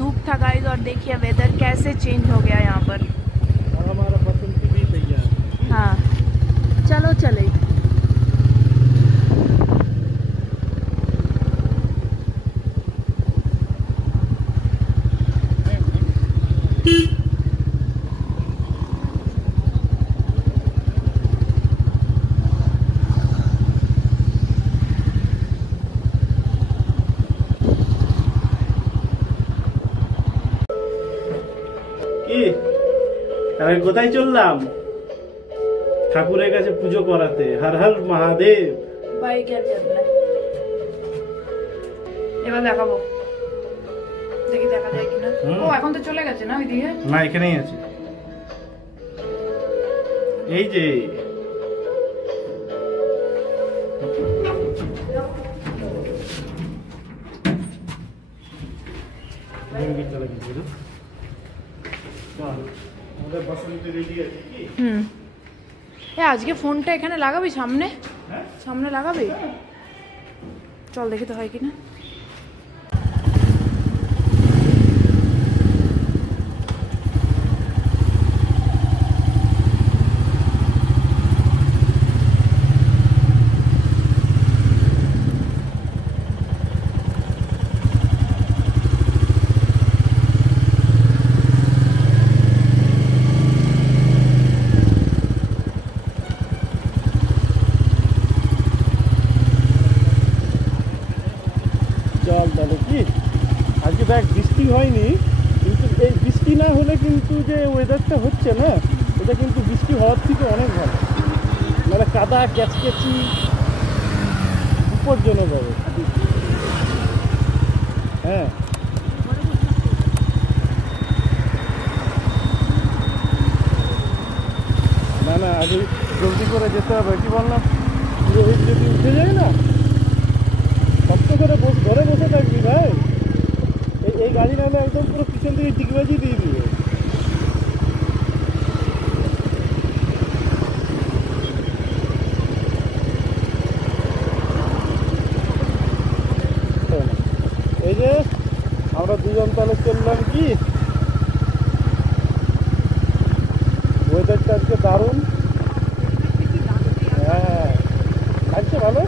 धूप था गाइस, और देखिए वेदर कैसे चेंज हो गया यहाँ पर। हमारा पसंद भी तैयार। हाँ चलो चले। কোথায় চললাম? ঠাকুরের কাছে পুজো করাতে। হর হর মহাদেব। বাইক এবার দেখাবো, দেখি দেখা যায় কিনা। ও এখন তো চলে গেছে না ওইদিকে? না এখানেই আছে, এই যে। আজকে ফোনটা এখানে লাগাবি সামনে? সামনে লাগাবি? চল দেখি তো হয় কিনা। আজকে দেখ বৃষ্টি হয়নি, কিন্তু এই বৃষ্টি না হলে কিন্তু যে ওয়েদারটা হচ্ছে না, এটা কিন্তু বৃষ্টি হওয়ার থেকে অনেক ভালো। মানে কাদা ক্যাচকেচি বিপজ্জনক হবে। হ্যাঁ না না, আগে জলদি করে যেতে হবে। কি বললাম, রোহিত যদি উঠে যায় না, শক্ত করে ঘরে বসে থাকবি ভাই। এই গাড়ি নাহলে একদম পুরো পিছন থেকে ডিগবাজি দিয়ে দিবে। এই যে আমরা দুজন তাহলে চললাম। কি ওয়েদারটা আজকে দারুণ। হ্যাঁ লাগছে ভালো,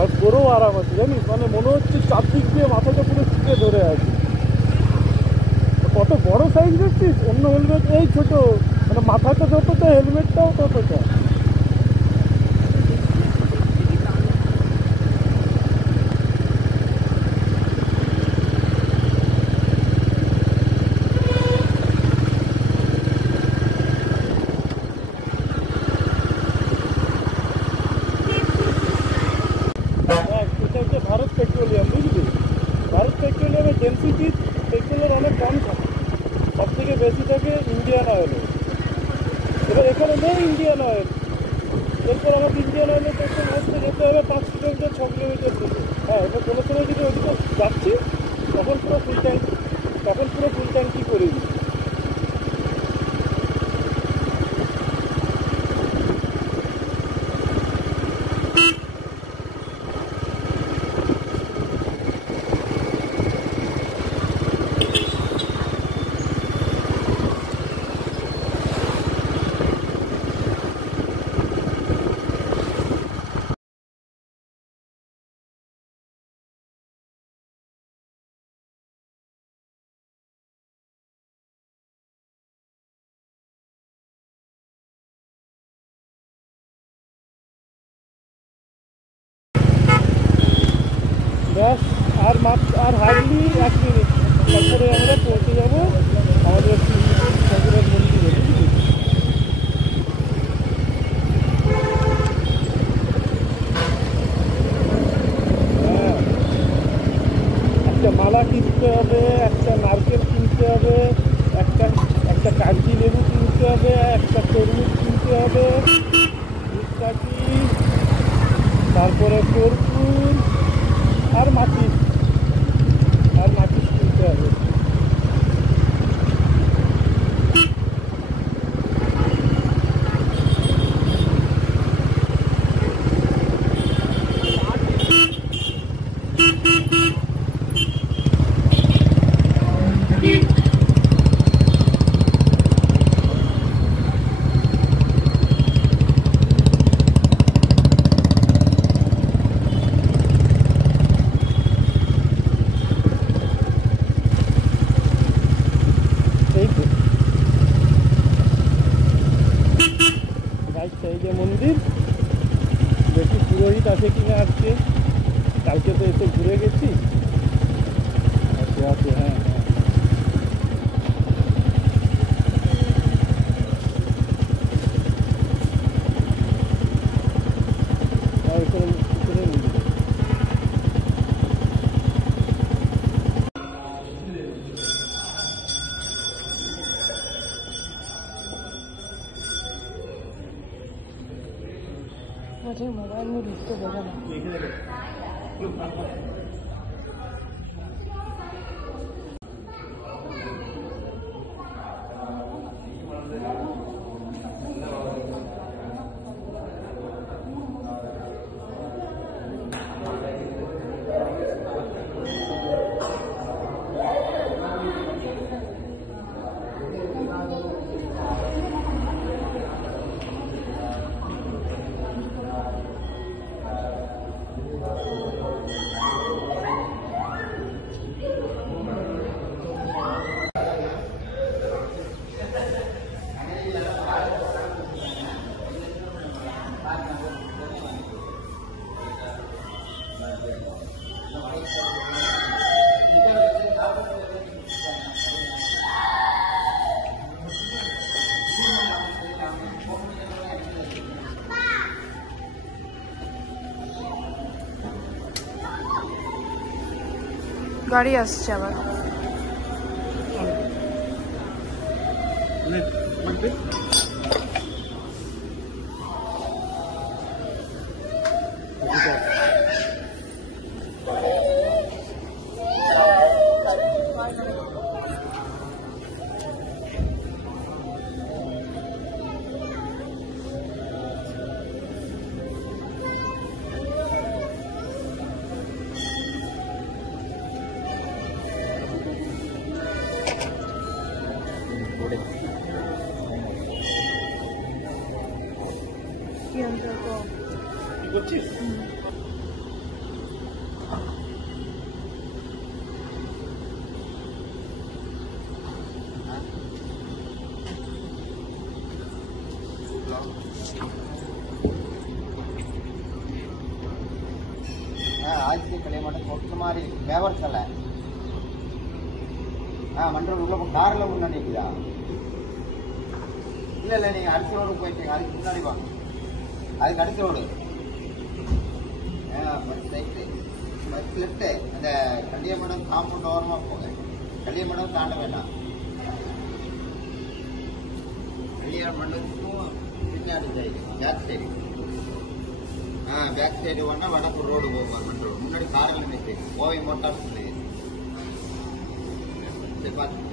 আর পুরো আরাম আছে জানিস। মানে মনে হচ্ছে চারদিক দিয়ে মাথাটা পুরো চিপে ধরে আছে। কত বড় সাইজ দেখছিস? অন্য হেলমেট এই ছোট, মানে মাথাটা যতটা হেলমেটটাও ততটা। ভারত পেট্রোলিয়াম, বুঝলি? ভারত পেট্রোলিয়ামের ডেন্সিটি পেট্রোলের অনেক কম থাকে, সব থেকে বেশি থাকে ইন্ডিয়ান অয়েলে। এবার এখানে নেই ইন্ডিয়ান অয়েল। এরপর আমাকে ইন্ডিয়ান অয়েলের পেট্রোল বসতে যেতে হবে 5 কিলোমিটার 6 কিলোমিটার দূরে। হ্যাঁ, এবার কোনো সময় যদি ওদিকে যাচ্ছি তখন পুরো ফুল ট্যাঙ্কি করে দিই। ব্যাস আর হার্ডলি 1 মিনিট, তারপরে আমরা পৌঁছে যাবো আমাদের ঠাকুরের মন্দিরে। হ্যাঁ, একটা মালা কিনতে হবে, একটা নারকেল কিনতে হবে, একটা কাগজি লেবু কিনতে হবে, একটা তরমুজ কিনতে হবে, তারপরে কর্পূর আর মাচিস কিনতে হবে। তো এসে ঘুরে গেছি। আছে আছে, হ্যাঁ হ্যাঁ। मुझे मोबाइल में ढूंढते देगा ना। গাড়ি আসছে আবার। কি অন্তর্ক কি করছিস? ஆதித்ய கல்யாணம் கொட்டு மாதிரி ஃபேவர் சிலை. மண்டபம் உள்ள கார்ல முன்னாடி இருக்குதா? இல்ல இல்ல, நீங்க அடுத்த ரோடு போயிட்டீங்க, அதுக்கு முன்னாடி வாங்க. அதுக்கு அடுத்த ரோடு பஸ் லெஃப்ட், அந்த கல்யாணம் காம்பவுண்ட் ஓரமா போங்க. கல்யாணம் தாண்ட வேண்டாம். கல்யாண மண்டபத்துக்கும் பின்னாடி side, back side. Back side வேணா வடக்கு ரோடு போவாங்க. முன்னாடி கார்கள் நிற்று கோவை மோட்டார்ஸ் பார்த்து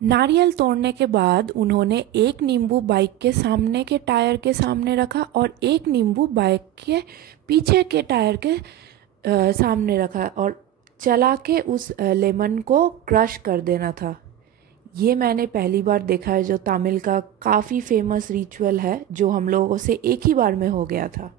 नारियल तोड़ने के बाद उन्होंने एक नींबू बाइक के सामने के टायर के सामने रखा और एक नींबू बाइक के पीछे के टायर के सामने रखा और चला के उस लेमन को क्रश कर देना था। ये मैंने पहली बार देखा है, जो तमिल का काफ़ी फेमस रिचुअल है, जो हम लोगों से एक ही बार में हो गया था।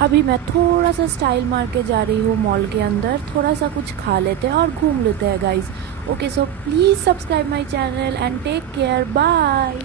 अभी मैं थोड़ा सा स्टाइल मार के जा रही हूँ मॉल के अंदर, थोड़ा सा कुछ खा लेते हैं और घूम लेते हैं guys. Okay, so please subscribe my channel and take care, bye.